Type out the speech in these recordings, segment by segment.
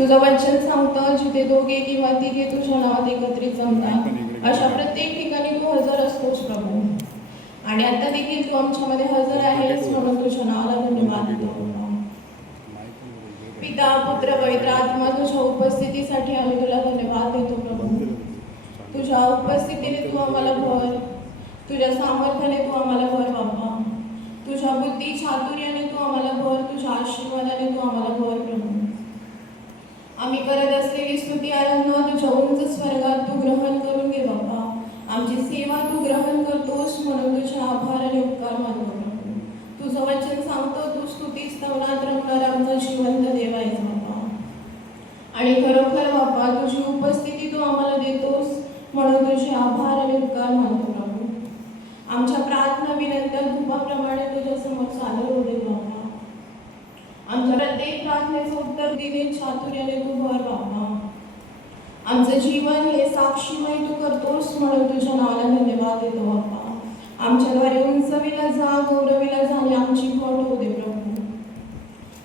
तुझं वचन सांगतं जिथे दोघे किंवा तिघे तुझ्या नावात एकत्रित जमतात अशा प्रत्येक ठिकाणी तू हजर असतोस प्रभू. आणि आता देखील तू आमच्यामध्ये हजर आहेस म्हणून तुझ्या नावाला धन्यवाद देतो. पिता पुत्र पवित्र आत्मा तुझ्या उपस्थितीसाठी आम्ही तुला धन्यवाद देतो प्रभू. तुझ्या उपस्थितीने तू आम्हाला भर, तुझ्या सामर्थ्याने तू आम्हाला भर बाबा, तुझ्या बुद्धी चातुर्याने तू आम्हाला भर, तुझ्या आशीर्वादाने तू आम्हाला भर प्रभू. आम्ही करत असलेली स्तुती आराधना तुझ्या उंच स्वर्गात तू ग्रहण करून घे बाबा. आमची सेवा तू ग्रहण करतोस म्हणून तुझे आभार आणि उपकार मानतो प्रभू. तुझं वचन सांगतो तू स्तुती स्तवनात रंगणारा आमचा जिवंत देव आहेस बाबा. आणि खरोखर बाबा तुझी उपस्थिती तू आम्हाला देतोस म्हणून तुझे आभार आणि उपकार मानतो प्रभू. आमच्या प्रार्थना विनंत्या धूपाप्रमाणे तुझ्या समोर सादर होते बाबा. आमच्या प्रत्येक प्रार्थनेचं उत्तर देणे चातुर्याने तू भर बाबा. आमचं जीवन हे साक्षीमय तू करतोस म्हणून तुझ्या नावाला धन्यवाद देतो बाबा. आमच्याद्वारे उंचविला जा, गौरविला जा आणि आमची घट होऊ दे प्रभू.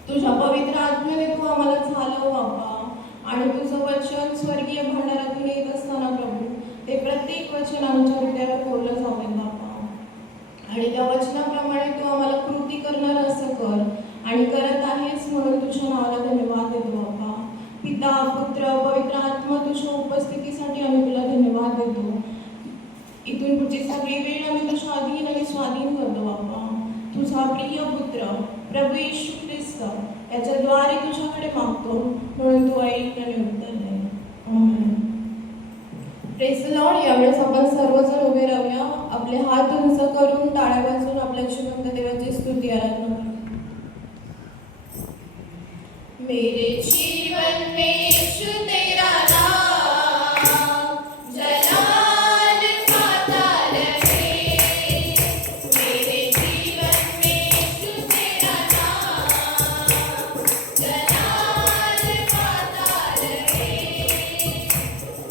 तुझ्या पवित्र आत्म्याने तू आम्हाला चालव बाबा. आणि तुझं वचन स्वर्गीय भांडारातून येत असताना प्रभू ते प्रत्येक वचन आमच्या हृदयावर कोरलं जावे बाबा. आणि त्या वचनाप्रमाणे तू आम्हाला कृती करणार असं कर आणि करत आहेस म्हणून तुझ्या नावाला धन्यवाद देतो बाबा. पिता पुत्र पवित्र आत्मा तुझ्या उपस्थितीसाठी आम्ही तुला धन्यवाद देतो. इथून पुढची सगळी वेळ आम्ही तुझ्या अधीन आणि स्वाधीन करतो बाबा. तुझा प्रिय पुत्र प्रभू येशू ख्रिस्त याच्याद्वारे तुझ्याकडे मागतो म्हणून तू ऐक आणि उत्तर दे. आमेन. Praise the Lord. यावेळेस आपण सर्वजण उभे राहूया. आपले हात उंच करून टाळ्या वाजवून आपल्या जिवंत देवाची स्तुती आराधना करूया. मेरे जीवन में यीशु तेरा नाम जलाल खाता रहे. मेरे जीवन में यीशु तेरा नाम जलाल खाता रहे.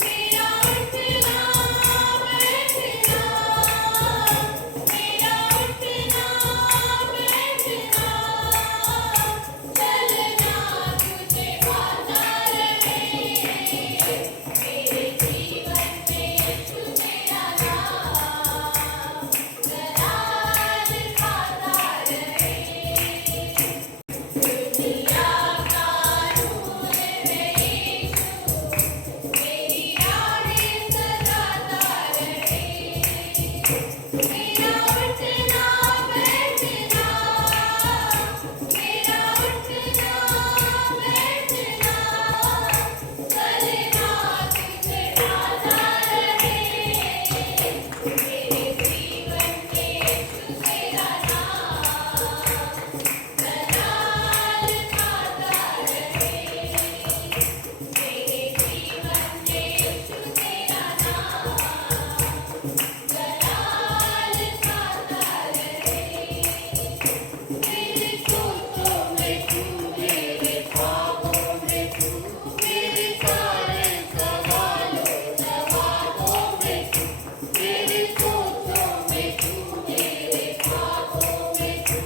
मेरा उठना बैठना, मेरा उठना बैठना, चलना तुझे भाता रहे. मेरे जीवन में यीशु तेरा नाम जलाल खाता रहे. दुनिया का नूर है यीशु, मेरी राहें सजाता रहे. मेरा उठना बैठना, मेरा उठना बैठना, चलना तुझे भाता रहे. मेरे जीवन में यीशु तेरा नाम जलाल खाता रहे. मेरे जीवन में यीशु तेरा नाम जलाल खाता रहे. मेरे सोचों में तू, मेरे ख्वाबों में तू, मेरे सारे सवालों जवाबों में तू. मेरे सोचों में तू, मेरे ख्वाबों में तू,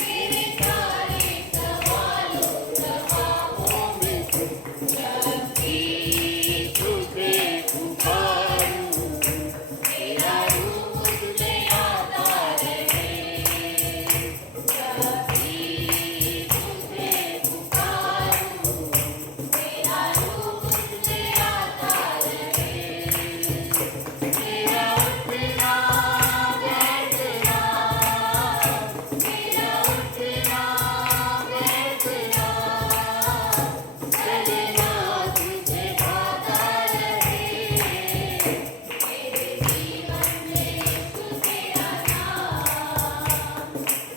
मेरे सारे सवालों जवाबों में तू. जब भी तुझे पुकारूं, तेरा रूप मुझे आता रहे. जब भी तुझे पुकारूं, तेरा रूप मुझे आता रहे. मेरा उठना बैठना, मेरा उठना बैठना, चलना तुझे भाता रहे. मेरे जीवन में यीशु तेरा नाम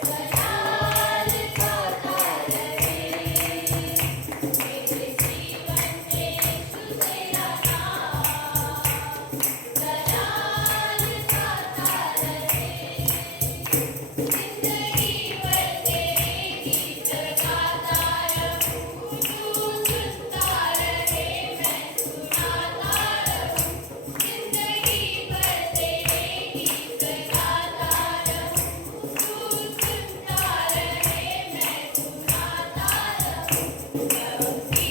जलाल खाता रहे. मेरे जीवन में यीशु तेरा नाम जलाल खाता रहे. जिंदगी भर तेरे गीत गाता रहूं, तू सुनता रहे मैं सुनाता रहूं. जिंदगी भर तेरे गीत गाता रहूं, तू सुनता रहे मैं सुनाता रहूं. जब भी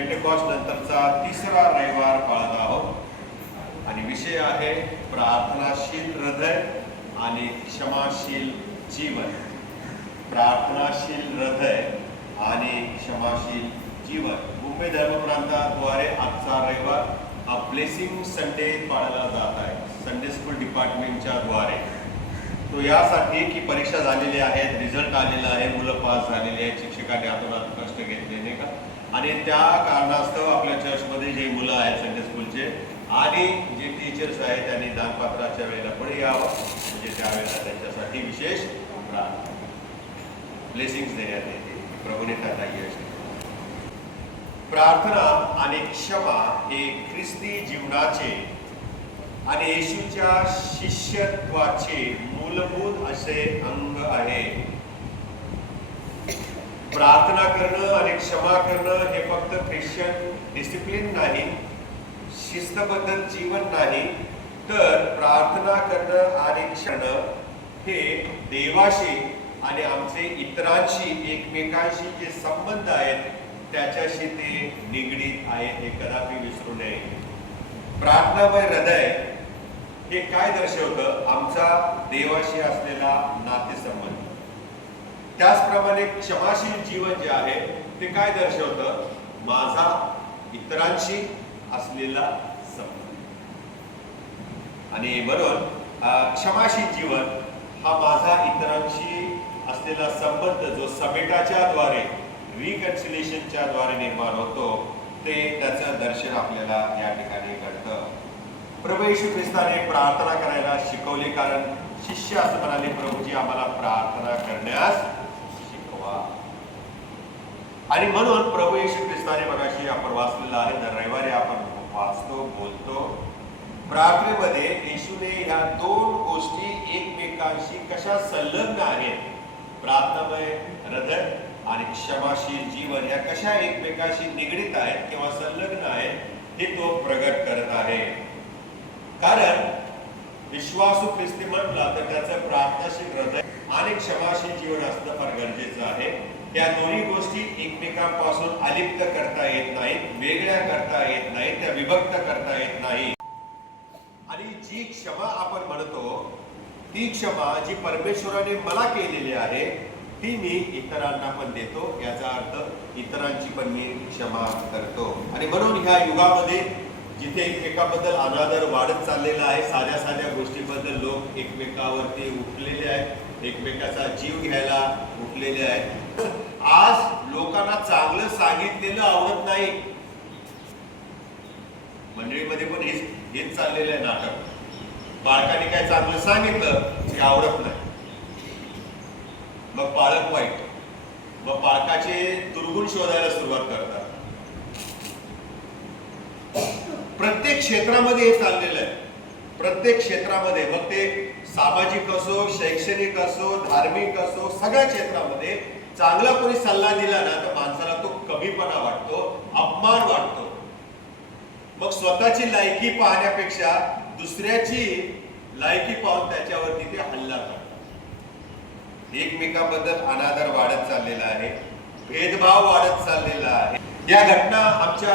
पेंटेकॉस्ट नंतरचा तिसरा रविवार पाळत आहोत आणि विषय आहे प्रार्थनाशील हृदय आणि क्षमाशील जीवन. प्रार्थनाशील हृदय आणि क्षमाशील जीवन. मुंबई धर्मप्रांताद्वारे आजचा रविवार हा ब्लेसिंग संडे पाळला जात आहे, संडे स्कूल डिपार्टमेंटच्या द्वारे. तो यासाठी की परीक्षा झालेली आहेत, रिझल्ट आलेला आहे, मुलं पास झालेली आहेत, शिक्षकांनी आतोनात कष्ट घेतले नाही का, आणि त्या कारणास्तव आपल्या चर्चमध्ये जे मुलं आहेत संडे स्कूलचे आणि जे टीचर्स आहेत त्यांनी दानपात्राच्या वेळेला पुढे यावं, म्हणजे त्यावेळेला त्यांच्यासाठी विशेष ब्लेसिंग्स देण्यात येते. प्रभूने त्याला यश दिले. प्रार्थना आणि क्षमा हे ख्रिस्ती जीवनाचे आणि येशूच्या शिष्यत्वाचे मूलभूत असे अंग आहे. प्रार्थना करणं आणि क्षमा करणं हे फक्त ख्रिश्चन डिसिप्लिन नाही, शिस्तबद्ध जीवन नाही, तर प्रार्थना करणं आणि क्षमा हे देवाशी आणि आमचे इतरांशी एकमेकांशी जे संबंध आहेत त्याच्याशी ते निगडीत आहेत, हे कदापि विसरू नये. प्रार्थनामय हृदय हे काय दर्शवतं? आमचा देवाशी असलेला नातेसंबंध. त्याचप्रमाणे क्षमाशील जीवन जे आहे ते काय दर्शवतं? माझा इतरांशी असलेला संबंध. आणि म्हणून क्षमाशील जीवन हा माझा इतरांशी असलेला संबंध जो समेटाच्या द्वारे, रिकन्सिलेशनच्या द्वारे निर्माण होतो, ते त्याचं दर्शन आपल्याला या ठिकाणी घडतं. प्रभू येशू ख्रिस्ताने प्रार्थना करायला शिकवले, कारण शिष्य असं म्हणाले, प्रभूजी आम्हाला प्रार्थना करण्यास शिकवा. आणि म्हणून प्रभू येशू ख्रिस्ताने मगाशी आपण वाचलेलं आहे, दर रविवारी आपण वाचतो, बोलतो. प्रार्थनेमध्ये येशूने ह्या दोन गोष्टी एकमेकांशी कशा संलग्न आहेत, प्रार्थनामय हृदय आणि क्षमाशील जीवन, या कशा एकमेकांशी निगडीत आहेत किंवा संलग्न आहेत, हे तो प्रगट करत आहे. कारण विश्वासू ख्रिस्ती म्हटला तर त्याचं प्रार्थनाशील हृदय आणि क्षमाशील जीवन असणं फार गरजेचं आहे. या दोन्ही गोष्टी एकमेकांपासून अलिप्त करता येत नाहीत, वेगळ्या करता येत नाहीत, त्या विभक्त करता येत नाही. आणि जी क्षमा आपण म्हणतो, ती क्षमा जी परमेश्वराने मला केलेली आहे ती मी इतरांना पण देतो, याचा अर्थ इतरांची पण मी क्षमा करतो. आणि म्हणून ह्या युगामध्ये जिथे एकमेकांबद्दल अनादर वाढत चाललेला आहे, साध्या साध्या गोष्टीबद्दल लोक एकमेकावरती उठलेले आहेत, एकमेकाचा जीव घ्यायला उठलेले आहेत. आज लोकांना चांगलं सांगितलेलं आवडत नाही. मंडळीमध्ये पण हेच चाललेलं आहे नाटक. बाळकाने काय चांगलं सांगितलं ते आवडत नाही, मग पालक वाईट, मग पालकाचे दुर्गुण शोधायला सुरुवात करतात. प्रत्येक क्षेत्रामध्ये हे चाललेलं आहे, प्रत्येक क्षेत्रामध्ये. मग ते सामाजिक असो, शैक्षणिक असो, धार्मिक असो, सगळ्या क्षेत्रामध्ये चांगला कोणी सल्ला दिला ना तर माणसाला तो कमीपणा वाटतो, अपमान वाटतो. मग स्वतःची लायकी पाहण्यापेक्षा दुसऱ्याची लायकी पाहून त्याच्यावरती ते हल्ला करतात. एकमेकांबद्दल अनादर वाढत चाललेला आहे, भेदभाव वाढत चाललेला आहे. या घटना आमच्या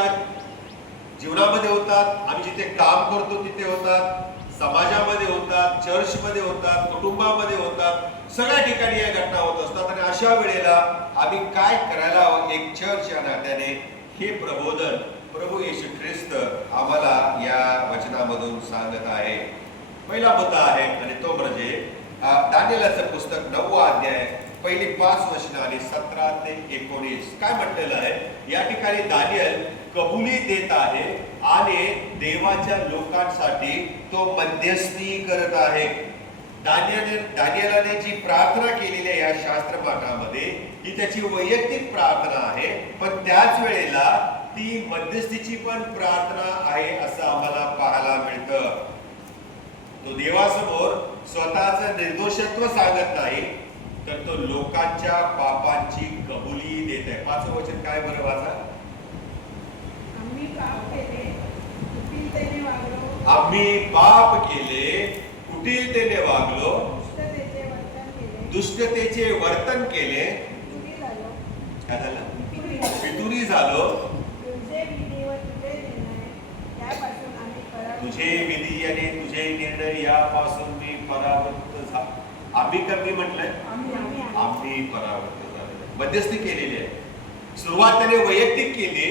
जीवनामध्ये होतात, आम्ही जिथे काम करतो तिथे होतात, समाजामध्ये होतात, चर्चमध्ये होतात, कुटुंबामध्ये होतात, सगळ्या ठिकाणी या घटना होत असतात. आणि अशा वेळेला आम्ही काय करायला हवं, एक चर्च या नात्याने हे प्रबोधन प्रभू येशू ख्रिस्त आम्हाला या वचनामधून सांगत आहे. पहिला मुद्दा आहे आणि तो म्हणजे दानिएलाचं पुस्तक 9वा अध्याय पहिली 5 वचनं आणि 17 ते 19 काय म्हटलेलं आहे. या ठिकाणी दानिएल कबुली देत आहे आणि देवाच्या लोकांसाठी तो मध्यस्थी करत आहे. दानिएलाने जी प्रार्थना केलेली आहे या शास्त्र पाठामध्ये ही त्याची वैयक्तिक प्रार्थना आहे, पण त्याच वेळेला ती मध्यस्थीची पण प्रार्थना आहे असं आम्हाला पाहायला मिळतं. तो देवासमोर स्वतःचं निर्दोषत्व सांगत नाही, तर तो लोकांच्या पापांची कबुली देत आहे. 5वं वचन काय बरं वाचा. आम्ही पाप केले, कुटिलतेने वागलो, आम्ही पाप केले, कुटिलतेने वागलो, दुष्टतेचे वर्तन केले, पितुरी झालो, काय झालं, पितुरी झालो, तुझे त्यापासून आम्ही तुझे विधी आणि तुझे निर्णय यापासून मी परावृत्त झालो. आम्ही कमी म्हटलंय, आम्ही परावृत्त झालो. मध्यस्थी केलेली आहे. सुरुवात त्याने वैयक्तिक केली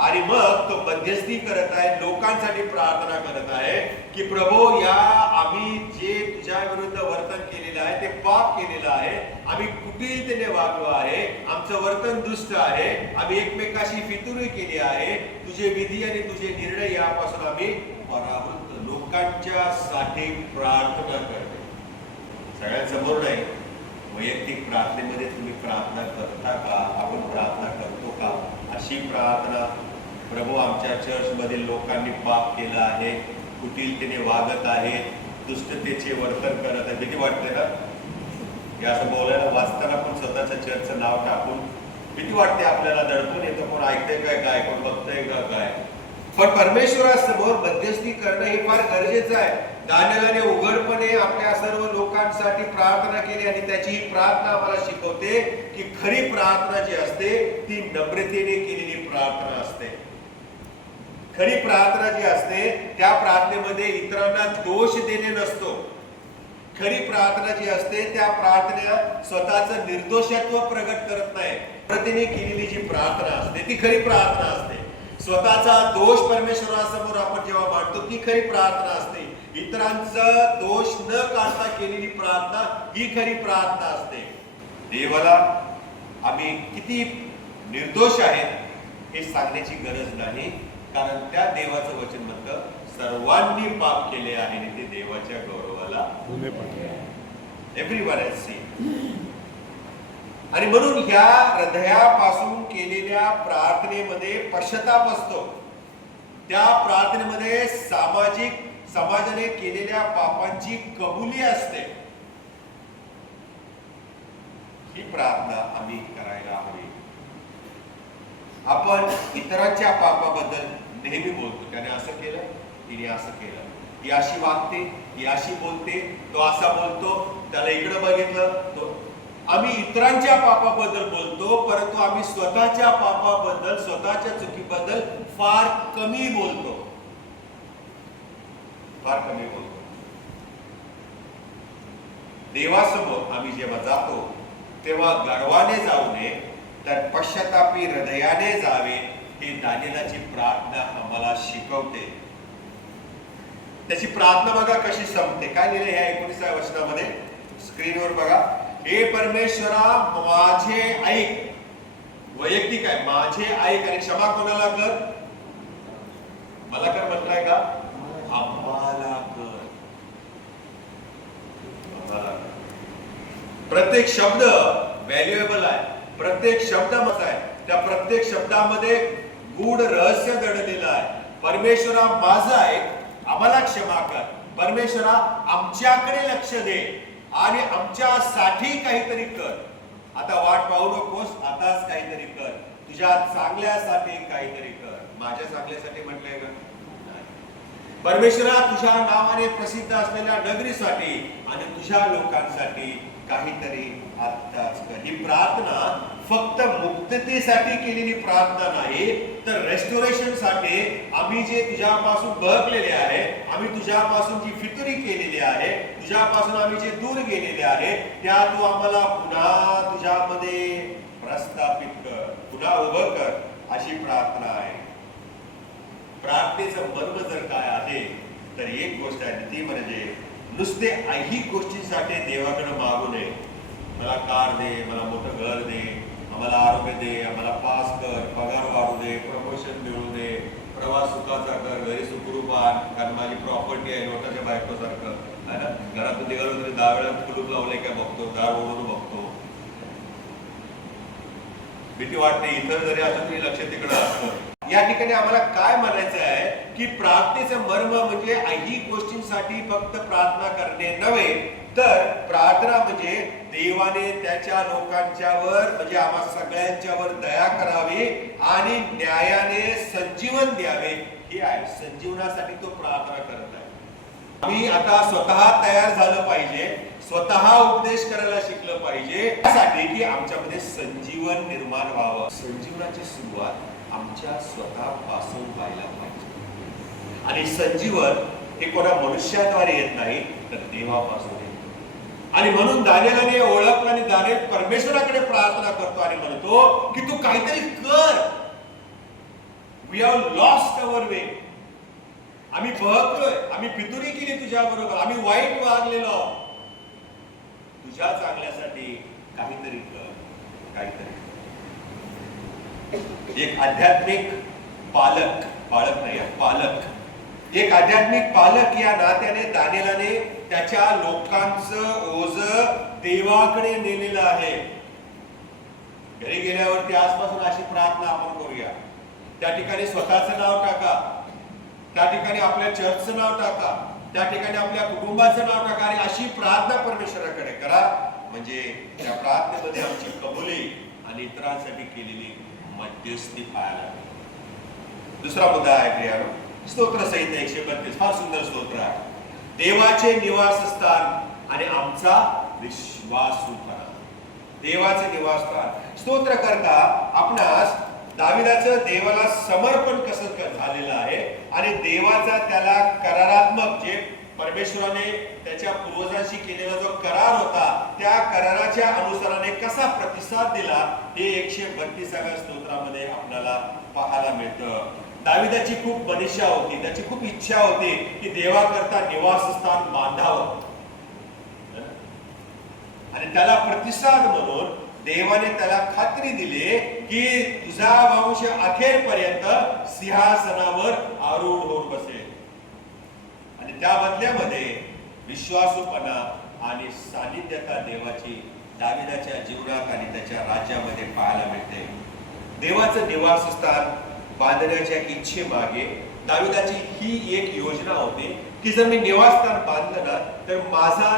आणि मग तो मध्यस्थी करत आहे, लोकांसाठी प्रार्थना करत आहे की प्रभू, या आम्ही जे तुझ्या विरुद्ध वर्तन केलेलं आहे ते पाप केलेलं आहे, आम्ही कुटिलतेने वागलो आहे, आमचं वर्तन दुष्ट आहे, आम्ही एकमेकाशी फितुरी केली आहे, तुझे विधी आणि तुझे निर्णय यापासून आम्ही परावृत्त. लोकांच्या साठी प्रार्थना करते, सगळ्यांसमोर नाही. वैयक्तिक प्रार्थनेमध्ये तुम्ही प्रार्थना करता का? आपण प्रार्थना करतो का? अशी प्रार्थना, प्रभू आमच्या चर्चमधील लोकांनी पाप केलं आहे, कुटिलतेने वागत आहे, दुष्टतेचे वर्तन करत आहे. भीती वाटते ना हे असं बोलायला, वाचताना पण स्वतःच्या चर्चचं नाव टाकून भीती वाटते आपल्याला. दडपून येतं, कोण ऐकतंय काय, कोण बघतंय का काय. पण परमेश्वरासमोर मध्यस्थी करणं हे फार गरजेचं आहे. दानिएलने उघडपणे आपल्या सर्व लोकांसाठी प्रार्थना केली आणि त्याची ही प्रार्थना आम्हाला शिकवते की खरी प्रार्थना जी असते ती नम्रतेने केलेली प्रार्थना असते. खरी प्रार्थना जी असते त्या प्रार्थनेमध्ये इतरांना दोष देणे नसतो. खरी प्रार्थना जी असते त्या प्रार्थना स्वतःचं निर्दोषत्व प्रगट करत नाही. नम्रतेने केलेली जी प्रार्थना असते ती खरी प्रार्थना असते. स्वतःचा दोष परमेश्वरासमोर आपण जेव्हा मांडतो ती खरी प्रार्थना असते. इतरांचा दोष न काढता केलेली प्रार्थना ही खरी प्रार्थना असते. देवाला आम्ही किती निर्दोष आहेत हे सांगण्याची गरज नाही, कारण त्या देवाचं वचन म्हणतं सर्वांनी पाप केले आहे आणि ते देवाच्या गौरवाला एव्हरीवन हॅज सीन. आणि म्हणून ह्या हृदयापासून केलेल्या प्रार्थनेमध्ये पश्चाताप असतो. त्या प्रार्थनेमध्ये समाजाने केलेल्या पापांची कबुली असते. ही प्रार्थना आम्ही करायला हवी. आपण इतरांच्या पापाबद्दल नेहमी बोलतो, त्याने असं केलं, तिने असं केलं, ही अशी वागते, ही अशी बोलते, तो असा बोलतो, त्याला इकडं बघितलं तो. आम्ही इतरांच्या पापाबद्दल बोलतो, परंतु आम्ही स्वतःच्या पापाबद्दल, स्वतःच्या चुकीबद्दल फार कमी बोलतो, फार कमी बोलतो. देवासमोर आम्ही जेव्हा जातो तेव्हा गर्वाने जाऊ नये, तर पश्चातापी हृदयाने जावे, हे दानिएलाची प्रार्थना आम्हाला शिकवते. त्याची प्रार्थना बघा कशी संपते. काय लिहिले ह्या 19व्या वचनामध्ये, स्क्रीनवर बघा. हे परमेश्वरा माझे ऐक. वैयक्तिक आहे, माझे ऐक आणि क्षमा कोणाला कर? मला कर म्हटलंय का? आम्हाला कर. प्रत्येक शब्द व्हॅल्युएबल आहे, प्रत्येक शब्द मत आहे, त्या प्रत्येक शब्दामध्ये गूढ रहस्य दडलेलं आहे. परमेश्वरा माझा ऐक, आम्हाला क्षमा कर. परमेश्वरा आमच्याकडे लक्ष दे आणि आमच्यासाठी काहीतरी कर. आता वाट पाहू नकोस, आताच काहीतरी कर. तुझ्या चांगल्यासाठी काहीतरी कर. माझ्या चांगल्यासाठी म्हटलंय का? परमेश्वरा तुझ्या नावाने प्रसिद्ध असलेल्या नगरीसाठी आणि तुझ्या लोकांसाठी काहीतरी आत्ताच कर. ही प्रार्थना फक्त मुक्ततेसाठी केलेली प्रार्थना नाही, तर रेस्टोरेशन साठी. आम्ही जे तुझ्यापासून बहकलेले आहे, आम्ही तुझ्यापासून जी फितुरी केलेली आहे, तुझ्यापासून आम्ही जे दूर गेलेले आहे, त्या तू आम्हाला पुन्हा तुझ्यामध्ये प्रस्थापित कर, पुन्हा उभं कर, अशी प्रार्थना आहे. प्रार्थनेचं मर्म जर काय आहे तर एक गोष्ट आहे, ती म्हणजे नुसते ऐहिक गोष्टींसाठी देवाकडे मागू नये. मला कार दे, मला मोठं घर दे, आम्हाला आरोग्य दे, आम्हाला पास कर, पगार वाढू दे, प्रमोशन मिळू दे, प्रवास सुखाचा कर, घरी सुखरूप आण, कारण माझी प्रॉपर्टी आहे नोटाच्या बायकोसारखं आहे ना. घरातून निघालो तरी 10 वेळा कुलूप लावले काय बघतो, दार ओढून बघतो, भीती वाटते. इतर जरी असं तरी लक्ष तिकडं असतं. या ठिकाणी आम्हाला काय म्हणायचं आहे की प्रार्थनेचं मर्म म्हणजे ऐहिक गोष्टींसाठी फक्त प्रार्थना करणे नव्हे, तर प्रार्थना म्हणजे देवाने त्याच्या लोकांच्यावर म्हणजे आम्हा सगळ्यांच्यावर दया करावी आणि न्यायाने संजीवन द्यावे, हे आहे. संजीवनासाठी तो प्रार्थना करत आहे. आम्ही आता स्वतः तयार झालं पाहिजे, स्वतः उपदेश करायला शिकलं पाहिजे, यासाठी की आमच्यामध्ये संजीवन निर्माण व्हावं. संजीवनाची सुरुवात आमच्या स्वतःपासून व्हायला पाहिजे. आणि संजीवन हे कोणा मनुष्याद्वारे येत नाही तर देवापासून येते. आणि म्हणून दानिएलाने ओळखलं आणि दानिएल परमेश्वराकडे प्रार्थना करतो आणि म्हणतो की तू काहीतरी कर. वी हॅव लॉस्ट अवर वे. आम्ही बहकलोय, आम्ही फितुरी केली तुझ्या बरोबर, आम्ही वाईट वागलेलो. तुझ्या चांगल्यासाठी काहीतरी कर, काहीतरी. एक आध्यात्मिक पालक, बाळक नाही पालक, एक आध्यात्मिक पालक या नात्याने दानिएलाने त्याच्या लोकांचं ओझ देवाकडे नेलेलं आहे. घरी गेल्यावरती आजपासून अशी प्रार्थना आपण करूया. त्या ठिकाणी स्वतःचं नाव टाका, त्या ठिकाणी आपल्या चर्चचं नाव टाका, त्या ठिकाणी आपल्या कुटुंबाचं नाव टाका आणि अशी प्रार्थना परमेश्वराकडे करा. म्हणजे त्या प्रार्थनेमध्ये आमची कबुली आणि इतरांसाठी केलेली मध्यस्थी पाहायला. दुसरा मुद्दा आहे प्रियानो, स्तोत्र संहिता 132. फार सुंदर स्तोत्र आहे. देवाचे निवासस्थान आणि आमचा विश्वासूपणा. देवाचे निवासस्थान. स्तोत्र करता आपणास दाविदाचं देवाला समर्पण कसं झालेलं आहे आणि देवाचा त्याला करारात्मक जे परमेश्वराने त्याच्या पूर्वजांशी केलेला जो करार होता त्या कराराच्या अनुसाराने कसा प्रतिसाद दिला हे 132व्या स्तोत्रामध्ये आपल्याला पाहायला मिळतं. दाविदाची खूप मनीषा होती, त्याची खूप इच्छा होती की देवाकरता निवासस्थान बांधावं आणि त्याला प्रतिसाद म्हणून देवाने त्याला खात्री दिली की तुझा वंश अखेरपर्यंत सिंहासनावर आरूढ होऊन बसेल. आणि त्या बदल्यामध्ये विश्वासूपणा आणि सानिध्यता देवाची दाविदाच्या जीवनात आणि त्याच्या राज्यामध्ये पाहायला मिळते. देवाचं निवासस्थान बांधण्याच्या इच्छेमागे दाविदाची ही एक योजना होती की जर मी निवासस्थान बांधलं ना तर माझा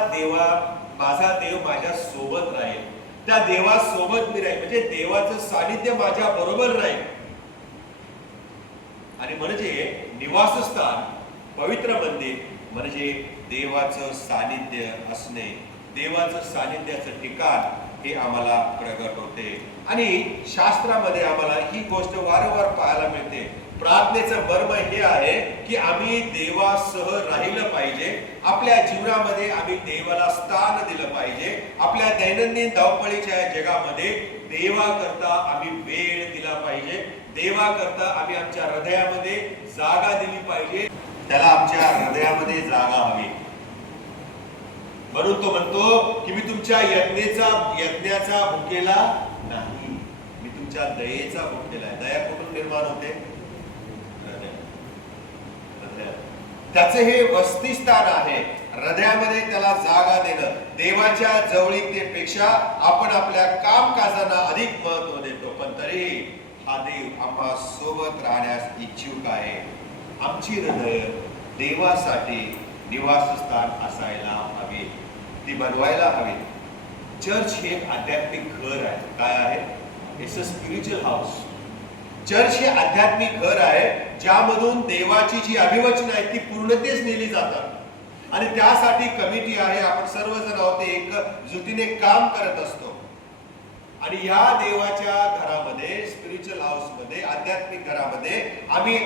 देव माझ्या सोबत राहील, त्या देवासोबत मी राहील, म्हणजे देवाचं सानिध्य माझ्या बरोबर राहील. आणि म्हणजे निवासस्थान, पवित्र मंदिर म्हणजे देवाचं सानिध्य असणे, देवाचं सानिध्याचं ठिकाण हे आम्हाला प्रगट होते. आणि शास्त्रामध्ये आम्हाला ही गोष्ट वारंवार पाहायला मिळते. प्रार्थनेचं मर्म हे आहे की आम्ही देवासह राहिलं पाहिजे, आपल्या जीवनामध्ये आम्ही देवाला स्थान दिलं पाहिजे, आपल्या दैनंदिन धावपळीच्या जगामध्ये देवाकरता आम्ही वेळ दिला पाहिजे, देवाकरता आम्ही आमच्या हृदयामध्ये जागा दिली पाहिजे, त्याला आमच्या हृदयामध्ये जागा हवी. म्हणून तो म्हणतो की मी तुमच्या यज्ञाचा भुकेला नाही, मी तुमच्या दयेचा भुकेला आहे. दया कुठून निर्माण होते? त्याचे हे वसतिस्थान आहे, हृदयामध्ये त्याला जागा देणं. देवाच्या जवळीकतेपेक्षा आपण आपल्या कामकाजांना अधिक महत्व देतो, पण तरी हा देव आम्हा सोबत राहण्यास इच्छुक आहे. आमची हृदय देवासाठी निवासस्थान असायला हवे, ती बनवायला हवी. चर्च हे एक आध्यात्मिक घर आहे. काय आहे? It's a spiritual house. Church हे आध्यात्मिक घर आहे ज्यामधून देवाची जी अभिवचनं आहेत ती पूर्णतेस नेली जातात आणि त्यासाठी कमिटी आहे. आपण सर्वजण आहोत, एकजुटीने काम करत असतो. आणि या देवाच्या घरामध्ये, स्पिरिच्युअल हाऊस मध्ये, आध्यात्मिक घरामध्ये आम्ही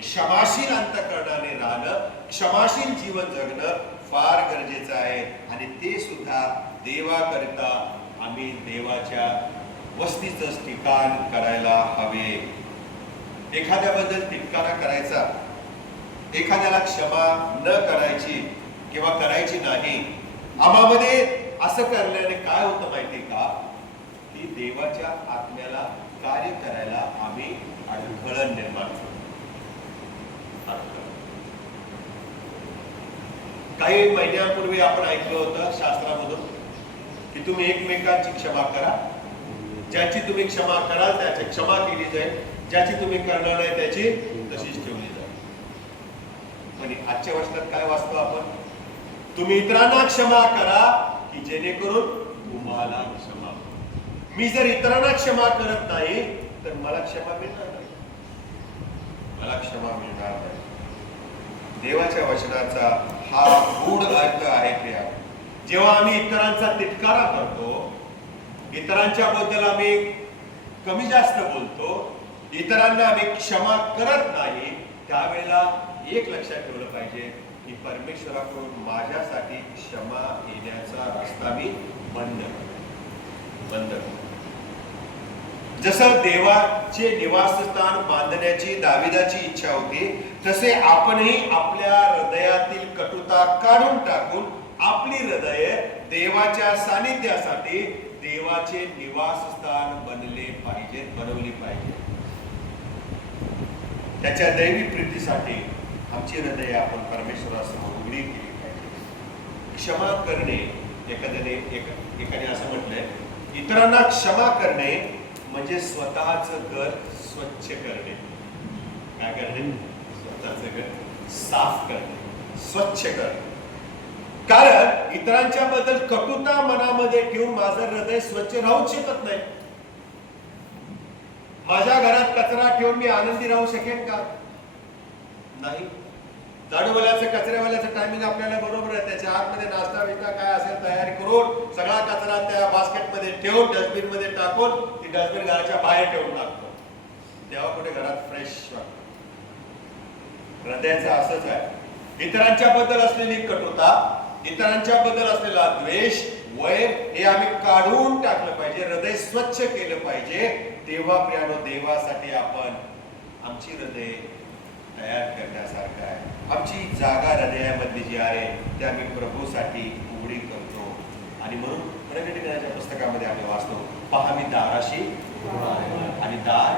क्षमाशील अंतःकरणाने राहणं, क्षमाशील जीवन जगणं फार गरजेचं आहे. आणि ते सुद्धा देवाकरिता आम्ही देवाच्या वस्तीचं ठिकाण करायला हवे. एखाद्याबद्दल तिटकारा करायचा, एखाद्याला क्षमा न करायची किंवा करायची नाही, आम्हामध्ये असं करण्याने काय होतं माहिती का, की देवाच्या आत्म्याला कार्य करायला आम्ही अडथळा निर्माण करतो. काही महिन्यांपूर्वी आपण ऐकलं होतं शास्त्रामधून की तुम्ही एकमेकांची क्षमा करा, ज्याची तुम्ही क्षमा कराल त्याची क्षमा केली जाईल, ज्याची तुम्ही करणार नाही त्याची तशीच ठेवली जाईल. म्हणजे आजच्या वचनात काय वाचतो आपण? तुम्ही इतरांना क्षमा करा की जेणेकरून तुम्हाला क्षमा. मी जर इतरांना क्षमा करत नाही तर मला क्षमा मिळणार नाही, मला क्षमा मिळणार नाही. देवाच्या वचनाचा हा गूढ अर्थ आहे प्रिया. जेव्हा आम्ही इतरांचा तिटकारा करतो, इतरांच्या बद्दल आम्ही कमी जास्त बोलतो, इतरांना आम्ही क्षमा करत नाही, त्यावेळेला एक लक्षात ठेवलं पाहिजे की परमेश्वराकडून माझ्यासाठी क्षमा येण्याचा रस्ता मी बंद करतो. जसं देवाचे निवासस्थान बांधण्याची दाविदाची इच्छा होती, तसे आपणही आपल्या हृदयातील कटुता काढून टाकून आपली हृदय देवाच्या सानिध्यासाठी देवाचे निवासस्थान बनवली पाहिजे. त्याच्या दैवी प्रीतीसाठी आमची हृदय आपण परमेश्वरासमोर उघडी केली पाहिजे. क्षमा करणे, एकाने असं म्हटलंय, इतरांना क्षमा करणे म्हणजे स्वतःचं घर स्वच्छ करणे. काय करणे? स्वतःचं घर साफ करणे, स्वच्छ करणे. कारण इतरांच्या बद्दल कटुता मनामध्ये ठेवून माझं हृदय स्वच्छ राहू शकत नाही. माझ्या घरात कचरा ठेवून मी आनंदी राहू शकेन का? नाही. झाडूवाल्याचं कचऱ्यावाल्याचं टायमिंग आपल्याला बरोबर आहे. त्याच्या आतमध्ये नाश्ता बिस्ता काय असेल तयारी करून सगळा कचरा त्या बास्केटमध्ये ठेवून डस्टबिन मध्ये टाकून ती डस्टबिन घराच्या बाहेर ठेवून टाकतो. तेव्हा कुठे घरात फ्रेश वाटतं. हृदयाचं असंच आहे. इतरांच्या बद्दल असलेली कटुता, इतरांच्या बद्दल असलेला द्वेष, वैर हे आम्ही काढून टाकलं पाहिजे. हृदय स्वच्छ केलं पाहिजे. तेव्हा प्रियानो देवासाठी आपण आमची हृदय तयार करण्यासारखं आहे. आमची जागा हृदयामधली जी आहे ती आम्ही प्रभूसाठी उघडी करतो. आणि म्हणून प्रकटीकरणाच्या पुस्तकामध्ये आम्ही वाचतो, पहा मी दाराशी आणि दार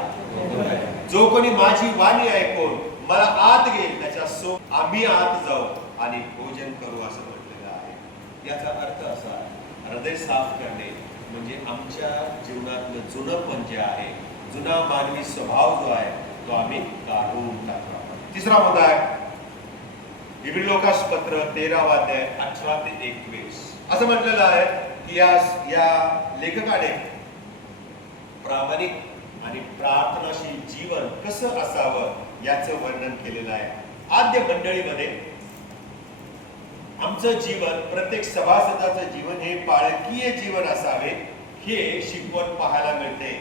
जो कोणी माझी वाणी ऐकून मला आत घेईल त्याच्या आम्ही आत जाऊ आणि भोजन करू असं म्हटलेलं आहे. याचा अर्थ असा, हृदय साफ करणे म्हणजे आमच्या जीवनातलं जुनंपण जे आहे, जुना मानवी स्वभाव जो आहे तो आम्ही काढून टाकला. तिसरा मुद्दा आहे इब्री लोकासपत्र 13 अध्याय 18 ते 21. असं म्हटलेलं आहे की या लेखकाने प्रामाणिक आणि प्रार्थनाशील जीवन कसं असावं याचं वर्णन केलेलं आहे. आद्य मंडळीमध्ये आमचं जीवन, प्रत्येक सभासदाचं जीवन हे पाळकीय जीवन असावे हे शिकवण पाहायला मिळते.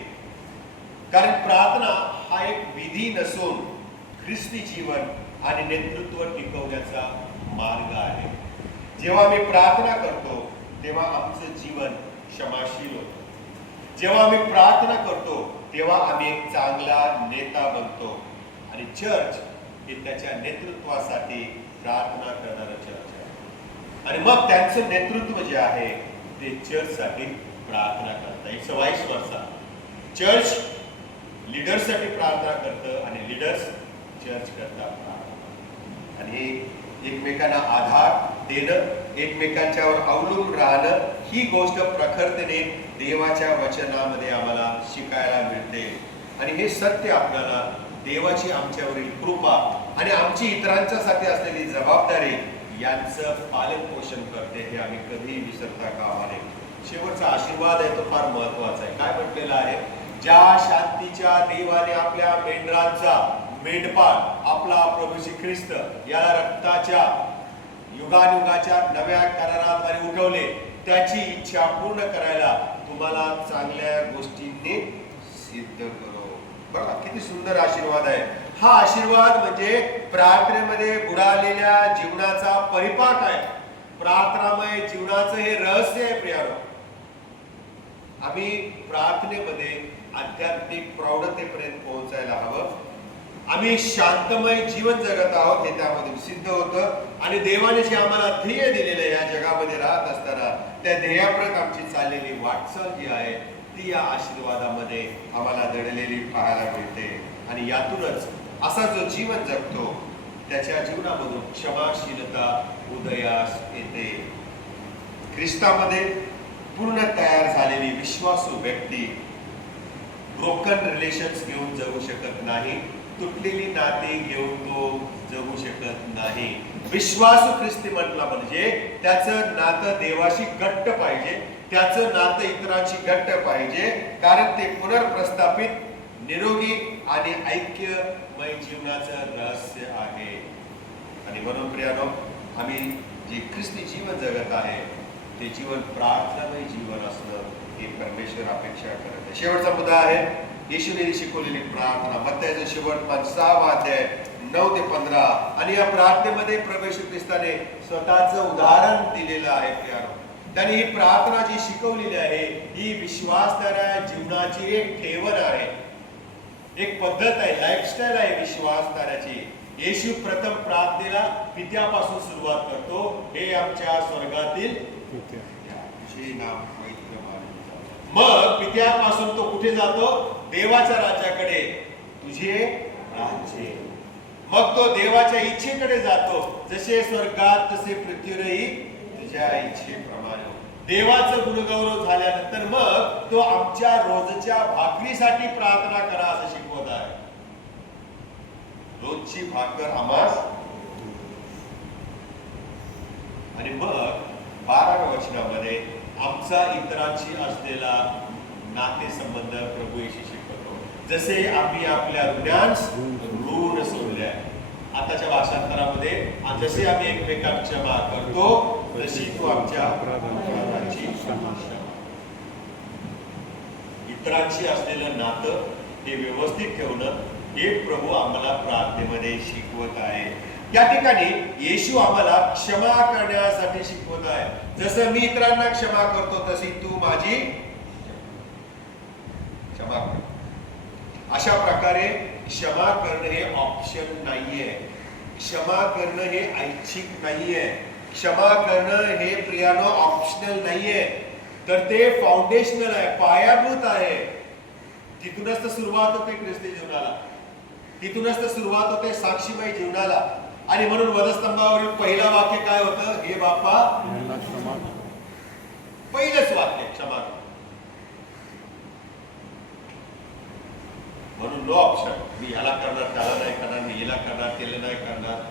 कारण प्रार्थना हा एक विधी नसून ख्रिस्ती जीवन आणि नेतृत्व टिकवण्याचा मार्ग आहे. जेव्हा मी प्रार्थना करतो तेव्हा आमचं जीवन क्षमाशील होतं. जेव्हा आम्ही प्रार्थना करतो तेव्हा आम्ही एक चांगला नेता बनतो. आणि चर्च हे त्याच्या नेतृत्वासाठी प्रार्थना करणारं चर्च आहे. आणि मग त्यांचं नेतृत्व जे आहे ते चर्चसाठी प्रार्थना करतं. इट्स वाईस वर्सा. चर्च लीडर्ससाठी प्रार्थना करतं आणि लीडर्स चर्च करतात. आणि एकमेकांना आधार देणं, एकमेकांच्यावर अवलंबून राहणं ही गोष्ट प्रखरतेने देवाच्या वचनामध्ये आम्हाला शिकायला मिळते. आणि हे सत्य आपल्याला देवाची आमच्यावरील कृपा आणि आमची इतरांच्यासाठी असलेली जबाबदारी यांचं पालन पोषण करते. हे आम्ही कधीही विसरता कामा नये. शेवटचा आशीर्वाद आहे तो फार महत्वाचा आहे. काय म्हटलेलं आहे? ज्या शांतीच्या देवाने आपल्या मेंढरांचा मेंढपाळ आपला प्रभू श्री ख्रिस्त याला रक्ताच्या युगानुगाच्या नव्या कराराद्वारे उठवले, त्याची इच्छा पूर्ण करायला तुम्हाला चांगल्या गोष्टींनी सिद्ध करो. बघा किती सुंदर आशीर्वाद आहे. हा आशीर्वाद म्हणजे प्रार्थनेमध्ये बुडालेल्या जीवनाचा परिपाक आहे. प्रार्थनामय जीवनाचं हे रहस्य आहे प्रियानो. आम्ही प्रार्थनेमध्ये आध्यात्मिक प्रौढतेपर्यंत पोहोचायला हवं. आम्ही शांतमय जीवन जगत आहोत हे त्यामध्ये सिद्ध होतं. आणि देवाने जे आम्हाला ध्येय दिलेलं आहे या जगामध्ये राहत असताना त्या ध्येयाप्रत आमची चाललेली वाटचाल जी आहे ती या आशीर्वादामध्ये आम्हाला दडलेली पाहायला मिळते. आणि यातूनच असा जो जीवन जगतो त्याच्या जीवनामधून क्षमाशीलता उदयास येते. ख्रिस्तामध्ये पूर्ण तयार झालेली विश्वासू व्यक्ती ब्रोकन रिलेशन्स घेऊन जगू शकत नाही. तुटलेली नाती घेऊन तो जगू शकत नाही. विश्वासू ख्रिस्ती म्हटला म्हणजे त्याचं नातं देवाशी घट्ट पाहिजे, त्याचं नातं इतरांशी घट्ट पाहिजे. कारण ते पुनर्प्रस्थापित, निरोगी आणि ऐक्यमय जीवनाचं रहस्य आहे. आणि म्हणून प्रियानो, आम्ही जे ख्रिस्ती जीवन जगत आहे ते जीवन प्रार्थनामय जीवन असणं हे परमेश्वर अपेक्षा करत आहे. शेवटचा मुद्दा आहे येशूने शिकवलेली प्रार्थना, मत्तयाचा शेवट 6 अध्याय 9 ते 15. आणि या प्रार्थनेमध्ये प्रभू येशू ख्रिस्ताने स्वतःचं उदाहरण दिलेलं आहे. प्रियानो, त्याने ही प्रार्थना जी शिकवलेली आहे ही विश्वासणाऱ्या जीवनाची एक ठेवण आहे, एक पद्धत आहे, लाईफस्टाईल आहे विश्वासणाऱ्याची. येशू प्रथम प्रार्थनेला पित्यापासून सुरुवात करतो. हे आमच्या स्वर्गातील पित्या, तुझे नाव पवित्र मानले. मग पित्यापासून तो कुठे जातो? देवाच्या राज्याकडे, तुझे राज्य. मग तो देवाच्या इच्छेकडे जातो, जसे स्वर्गात तसे पृथ्वीवरही तुझ्या इच्छेप्रमाणे. देवाचं गुणगौरव झाल्यानंतर मग तो आमच्या रोजच्या भाकरीसाठी प्रार्थना करा असं शिकवत आहे. रोजची भाकर आम्हास. आणि मग 12व्या वचनामध्ये आमचा इतरांशी असलेला नातेसंबंध प्रभू येशू शिकवतो. जसे आम्ही आपल्या ऋणांस ऋण सोडले. आताच्या भाषांतरामध्ये जसे आम्ही एकमेकांना क्षमा करतो तशी तू आमच्या अपराधांची क्षमा. इतरांशी असलेलं नातं हे व्यवस्थित ठेवणं हे प्रभू आम्हाला प्रार्थनेमध्ये शिकवत आहे. या ठिकाणी येशू आम्हाला क्षमा करण्यासाठी शिकवत आहे. जसं मी इतरांना क्षमा करतो तशी तू माझी क्षमा कर. अशा प्रकारे क्षमा करणं हे ऑप्शन नाहीये. क्षमा करणं हे ऐच्छिक नाहीये. क्षमा करणं हे प्रियानो ऑप्शनल नाहीये, तर ते फाउंडेशनल आहे, पायाभूत आहे. तिथूनच तर सुरुवात होते ख्रिस्ती जीवनाला, तिथूनच तर सुरुवात होते साक्षीमय जीवनाला. आणि म्हणून वधस्तंभावरील पहिलं वाक्य काय होतं? हे बापा, पहिलंच वाक्य क्षमा कर. म्हणून नो ऑप्शन. मी ह्याला करणार, त्याला नाही करणार, मी हिला करणार, त्याला नाही करणार.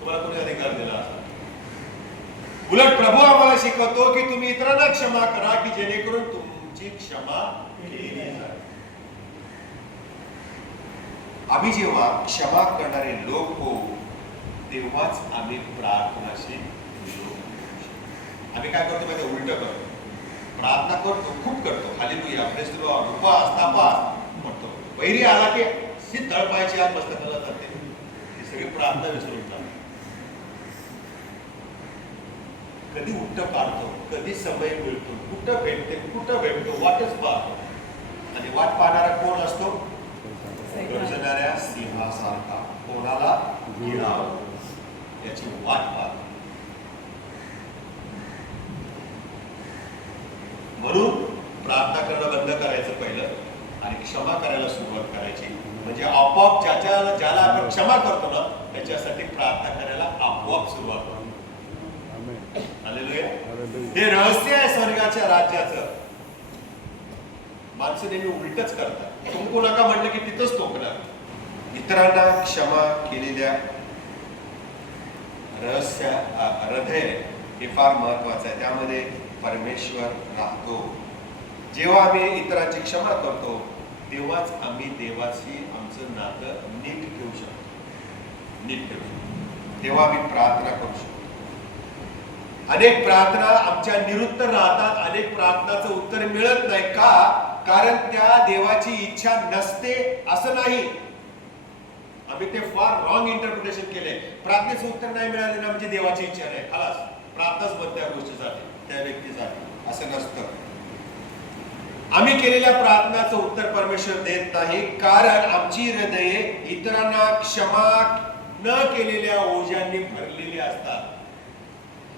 तुम्हाला कोणी अधिकार दिला असा? उलट प्रभू आम्हाला शिकवतो की तुम्ही इतरांना क्षमा करा की जेणेकरून तुमची क्षमा केली जाईल. आम्ही जेव्हा क्षमा करणारे लोक हो तेव्हाच आम्ही प्रार्थनाशील लोक. आम्ही काय करतो माहिती? उलट करतो. प्रार्थना करतो, खूप करतो, हालेलुया, प्रेज द लॉर्ड, उपवास तापास म्हणतो. वैरी आला की सिद्ध तळपायची आज मस्त मला जाते. ही सगळी प्रार्थना विसरून जातो. कधी उलट काढतो, कधी समय मिळतो, कुठं भेटतो, वाटच पाहतो. आणि वाट पाहणारा कोण असतो? गर्जणाऱ्या सिंहासारखा. कोणाला गिळावं याची वाट पाहतो. म्हणून प्रार्थना करणं बंद करायचं पहिलं आणि क्षमा करायला सुरुवात करायची. म्हणजे आपोआप ज्याला आपण क्षमा करतो ना त्याच्यासाठी प्रार्थना करायला आपोआप सुरुवात होतो. हे रहस्य आहे स्वर्गाच्या राज्याचं. माणसं नेहमी उलटच करतात. थुंकू नका म्हणलं की तिथंच थुंकणार. इतरांना क्षमा केलेल्या हृदय हे फार महत्वाचं आहे. त्यामध्ये परमेश्वर राहतो. जेव्हा आम्ही इतरांची क्षमा करतो तेव्हाच आम्ही देवाशी आमचं नातं नीट ठेवू शकतो. तेव्हा आम्ही प्रार्थना करू शकतो. अनेक प्रार्थना आमच्या निरुत्तर राहतात. अनेक प्रार्थनाचं उत्तर मिळत नाही. का? कारण त्या देवाची इच्छा नसते असं नाही. आम्ही ते फार रॉंग इंटरप्रिटेशन केले. प्रार्थनेचं उत्तर नाही मिळाले ना म्हणजे देवाची इच्छा नाही, खलास, प्रार्थनाच बंद त्या गोष्टीसाठी, त्या व्यक्तीसाठी. असं नसतं. आम्ही केलेल्या प्रार्थनाचं उत्तर परमेश्वर देत नाही, कारण आमची हृदये इतरांना क्षमा न केलेल्या ओझ्यांनी भरलेली असतात.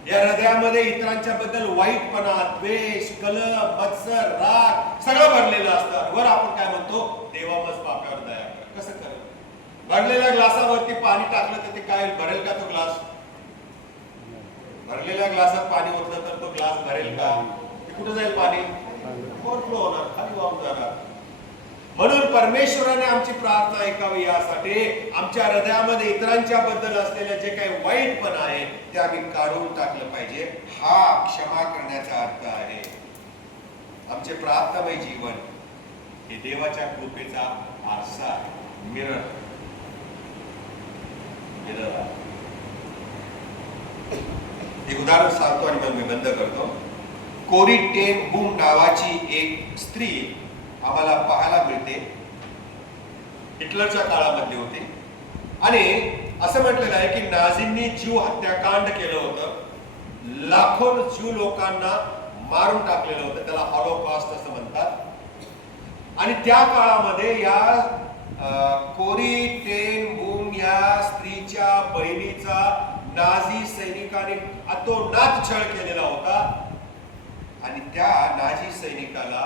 या हृदयामध्ये इतरांच्या बद्दल वाईटपणा, द्वेष, कलह, मत्सर, राग सगळं भरलेलं असतं. वर आपण काय म्हणतो? देवा मज पाप्यावर दया कर. कसं कर? भरलेल्या ग्लासावरती पाणी टाकलं तर ते काय भरेल का? तो ग्लास भरलेल्या ग्लासात पाणी ओतलं तर तो ग्लास भरेल का? ते कुठं जाईल पाणी? ओव्हरफ्लो होणार, खाली वाहून जाणार. म्हणून परमेश्वराने आमची प्रार्थना ऐकावी यासाठी आमच्या हृदयामध्ये इतरांच्या बद्दल असलेलं जे काही वाईटपण आहे ते आम्ही काढून टाकलं पाहिजे. हा क्षमा करण्याचा अर्थ आहे. आमचे प्रार्थनामय जीवन हे देवाच्या कृपेचा आरसा आहे. मिरर एक उदाहरण सांगतो आणि मग मी बंद करतो. कोरी टेन बूम नावाची एक स्त्री आम्हाला पाहायला मिळते. हिटलरच्या काळामधली होती. आणि असं म्हटलेलं आहे की नाझींनी जीव हत्याकांड केलं होतं. लाखो जीव लोकांना मारून टाकलेलं होतं. त्याला हॉलोकॉस्ट असं म्हणतात. आणि त्या काळामध्ये या कोरी टेन बूम या स्त्रीच्या बहिणीचा नाझी सैनिकांनी अतोनात छळ केलेला होता. आणि त्या नाझी सैनिकाला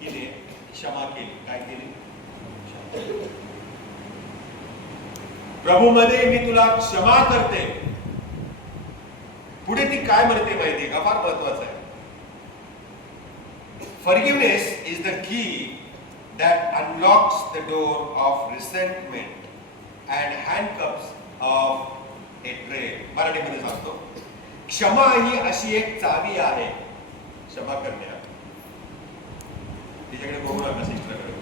हिने क्षमा केली. काय केली? प्रभू मध्ये मी तुला क्षमा करते. पुढे ती काय म्हणते माहितीये का? फार महत्वाचं आहे. Forgiveness is the key that unlocks the door of resentment and handcuffs of hatred. मराठीमध्ये सांगतो, क्षमा ही अशी एक चावी आहे. क्षमा करण्या तिच्याकडे बघू नका सिस्टरकडे.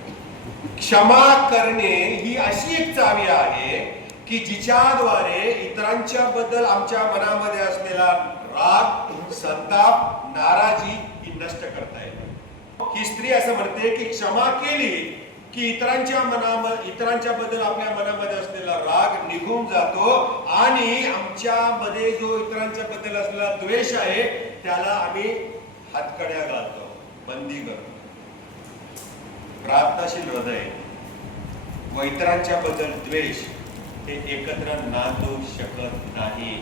क्षमा करणे ही अशी एक चावी आहे की जिच्याद्वारे इतरांच्या बद्दल आमच्या मनामध्ये असलेला राग, संताप, नाराजी ही नष्ट करता येते. ही स्त्री असं म्हणते की क्षमा केली की इतरांच्या बद्दल आपल्या मनामध्ये असलेला राग निघून जातो आणि आमच्या मध्ये जो इतरांच्या बद्दल असलेला द्वेष आहे त्याला आम्ही हातकड्या घालतो, बंदी करतो. प्रार्थनाशील हृदय व इतरांच्या बद्दल द्वेष हे एकत्र नांदू शकत नाही.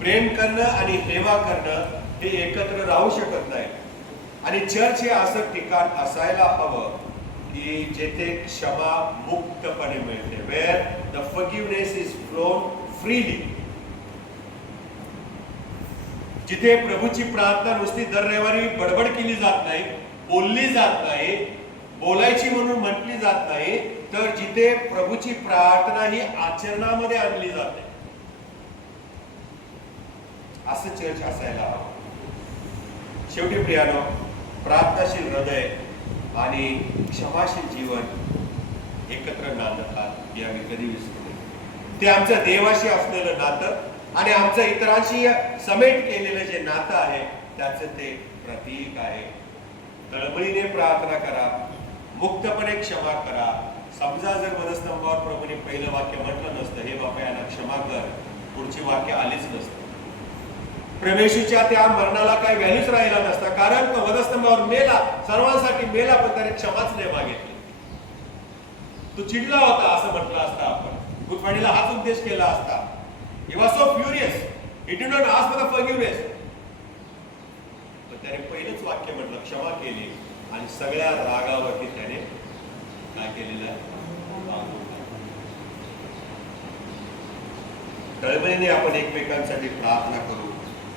प्रेम करणं आणि सेवा करणं हे एकत्र राहू शकत नाही. आणि चर्च हे असं ठिकाण असायला हवं की जेथे क्षमा मुक्तपणे मिळते. Where the forgiveness is flown freely. जिथे प्रभूची प्रार्थना नुसती दर रविवारी बडबड केली जात नाही, बोलली जात नाही, बोलायची म्हणून म्हटली जात नाही, तर जिथे प्रभूची प्रार्थना ही आचरणामध्ये आणली जाते, असं चर्च असायला हवं. शेवटी प्रियानो, प्रार्थनाशील हृदय आणि क्षमाशील जीवन एकत्र नांदतात हे आम्ही कधी विसरू नये. ते आमचं देवाशी असलेलं नातं आणि आमचं इतरांशी समेट केलेलं जे नातं आहे त्याचं ते प्रतीक आहे. तळमळीने प्रार्थना करा, मुक्तपणे क्षमा करा. समजा जर वधस्तंभावर प्रभूने पहिलं वाक्य म्हटलं नसतं, हे बाबा यांना क्षमा कर, पुढची वाक्य आलीच नसतं. प्रभूच्या त्या मरणाला काही व्हॅल्यूच राहिला नसता. कारण तो वधस्तंभावर मेला, सर्वांसाठी मेला, पण त्याने क्षमाच नाही मागितली. तो चिडला होता असं म्हटलं असतं आपण. गुडफ्रायडेला हाच उद्देश केला असता. He was so furious. He did not ask for the forgiveness. त्याने पहिलंच वाक्य म्हटलं, क्षमा केली, आणि सगळ्या रागावरती त्याने काय केलेलं आहे? तळमळीने आपण एकमेकांसाठी प्रार्थना करू,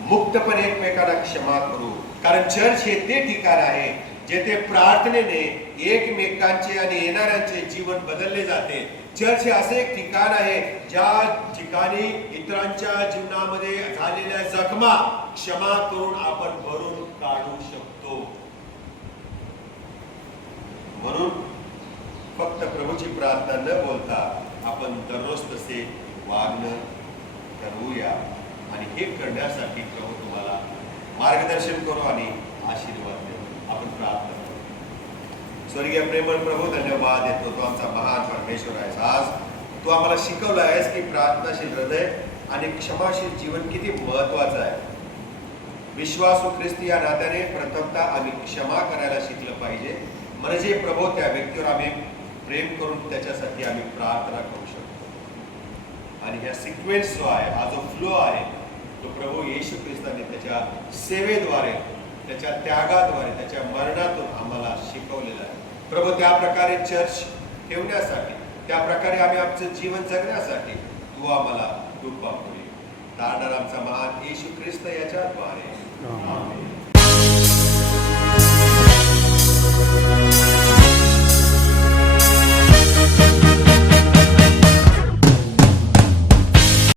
मुक्तपणे एकमेकांना क्षमा करू. कारण चर्च हे ते ठिकाण आहे जेथे प्रार्थनेने एकमेकांचे आणि येणाऱ्यांचे जीवन बदलले जाते. चर्च हे असे एक ठिकाण आहे ज्या ठिकाणी इतरांच्या जीवनामध्ये झालेल्या जखमा क्षमा करून आपण भरून काढू शकतो. म्हणून फक्त प्रभूची प्रार्थना न बोलता आपण दररोज तसे वागणं ठरवूया. आणि हे करण्यासाठी प्रभू तुम्हाला मार्गदर्शन करू आणि आशीर्वाद देऊ. आपण प्रार्थना करू. स्वर्गीय प्रेमळ प्रभू, धन्यवाद देतो. तो आमचा महान परमेश्वर आहेस. आज तू आम्हाला शिकवलं आहेस की प्रार्थनाशील हृदय आणि क्षमाशील जीवन किती महत्वाचं आहे. विश्वासू ख्रिस्ती या नात्याने प्रथमतः आम्ही क्षमा करायला शिकलं पाहिजे. म्हणजे प्रभू त्या व्यक्तीवर आम्ही प्रेम करून त्याच्यासाठी आम्ही प्रार्थना करू शकतो. आणि ह्या सिक्वेन्स जो आहे, हा जो फ्लो आहे, तो प्रभू येशू ख्रिस्ताने त्याच्या सेवेद्वारे, त्याच्या त्यागाद्वारे, त्याच्या मरणातून आम्हाला शिकवलेला आहे. प्रभू त्या प्रकारे चर्च ठेवण्यासाठी, त्या प्रकारे आम्ही आमचं जीवन जगण्यासाठी तू आम्हाला कृपा करू. तारणार आमचा महान येशू ख्रिस्त याच्याद्वारे. आमेन.